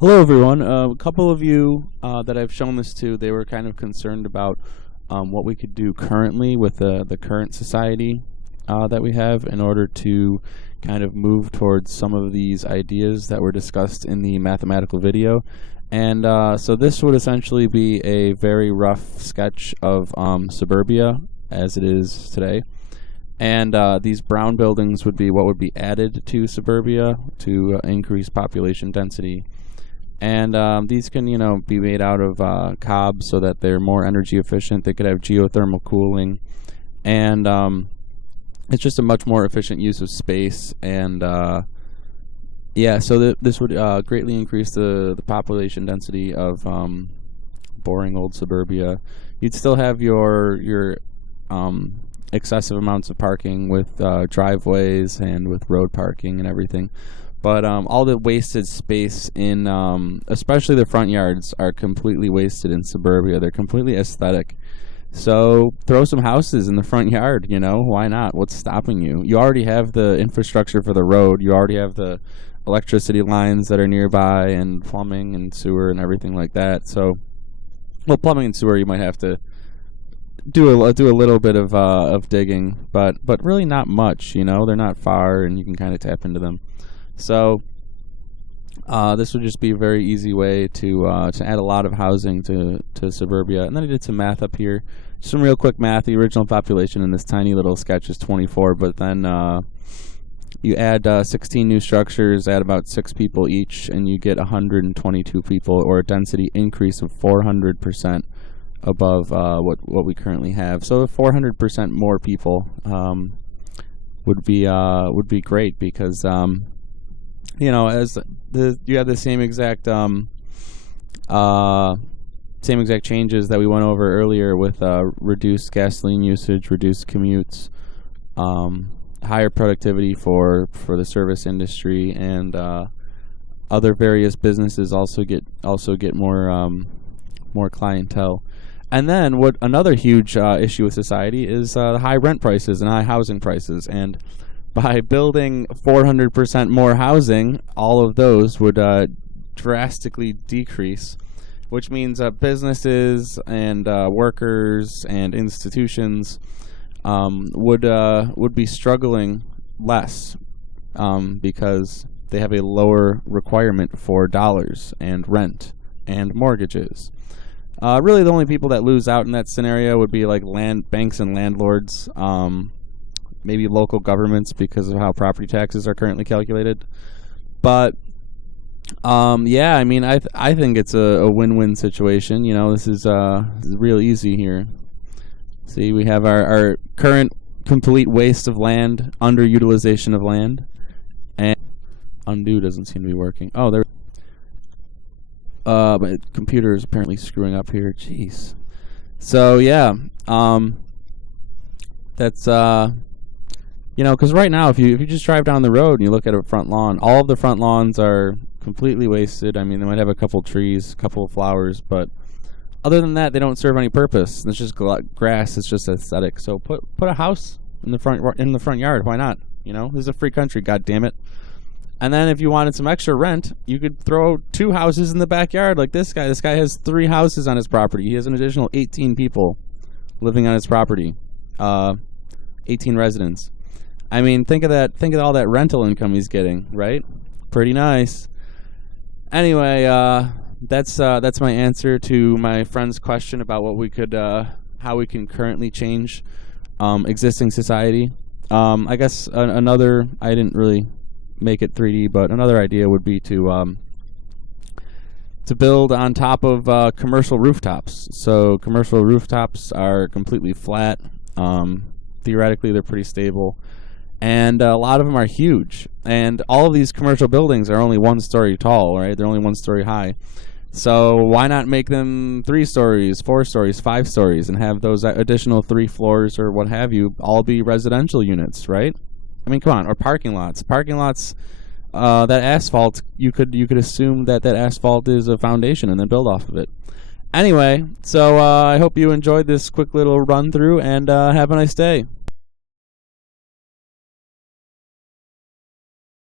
Hello, everyone. A couple of you that I've shown this to, they were kind of concerned about what we could do currently with the current society that we have in order to kind of move towards some of these ideas that were discussed in the mathematical video. And so this would essentially be a very rough sketch of suburbia as it is today. And these brown buildings would be what would be added to suburbia to increase population density. And these can, be made out of cobs so that they're more energy efficient. They could have geothermal cooling, and it's just a much more efficient use of space. And yeah, so this would greatly increase the population density of boring old suburbia. You'd still have your excessive amounts of parking with driveways and with road parking and everything. But all the wasted space in, especially the front yards, are completely wasted in suburbia. They're completely aesthetic. So throw some houses in the front yard, why not? What's stopping you? You already have the infrastructure for the road. You already have the electricity lines that are nearby and plumbing and sewer and everything like that. So, well, plumbing and sewer, you might have to do a little bit of digging, but really not much, They're not far and you can kind of tap into them. So this would just be a very easy way to add a lot of housing to suburbia. And then I did some math up here. Just some real quick math. The original population in this tiny little sketch is 24, but then you add 16 new structures, add about 6 people each, and you get 122 people, or a density increase of 400% above what we currently have. So 400% more people would be great, because as you have the same exact changes that we went over earlier with reduced gasoline usage, reduced commutes, higher productivity for the service industry, and other various businesses also get more clientele. And then what another huge issue with society is the high rent prices and high housing prices. And by building 400% more housing, all of those would drastically decrease, which means businesses and workers and institutions would be struggling less because they have a lower requirement for dollars and rent and mortgages. Really, the only people that lose out in that scenario would be like banks and landlords. Maybe local governments because of how property taxes are currently calculated. But yeah, I mean, I think it's a win-win situation. This is real easy here. See, we have our current complete waste of land, underutilization of land, and undo doesn't seem to be working. Oh, there. My computer is apparently screwing up here. Jeez. So yeah, that's because right now, if you just drive down the road and you look at a front lawn, all of the front lawns are completely wasted. I mean, they might have a couple trees, a couple of flowers, but other than that, they don't serve any purpose. It's just grass. It's just aesthetic. So put a house in the front yard. Why not? This is a free country. God damn it. And then if you wanted some extra rent, you could throw 2 houses in the backyard like this guy. This guy has 3 houses on his property. He has an additional 18 people living on his property. 18 residents. I mean, think of that. Think of all that rental income he's getting, right? Pretty nice. Anyway, that's my answer to my friend's question about what we could, how we can currently change existing society. I guess another. I didn't really make it 3D, but another idea would be to build on top of commercial rooftops. So commercial rooftops are completely flat. Theoretically, they're pretty stable. And a lot of them are huge. And all of these commercial buildings are only 1 story tall, right? They're only 1 story high. So why not make them 3 stories, 4 stories, 5 stories, and have those additional 3 floors or what have you all be residential units, right? I mean, come on. Or parking lots. Parking lots, that asphalt, you could assume that asphalt is a foundation and then build off of it. Anyway, so I hope you enjoyed this quick little run through, and have a nice day.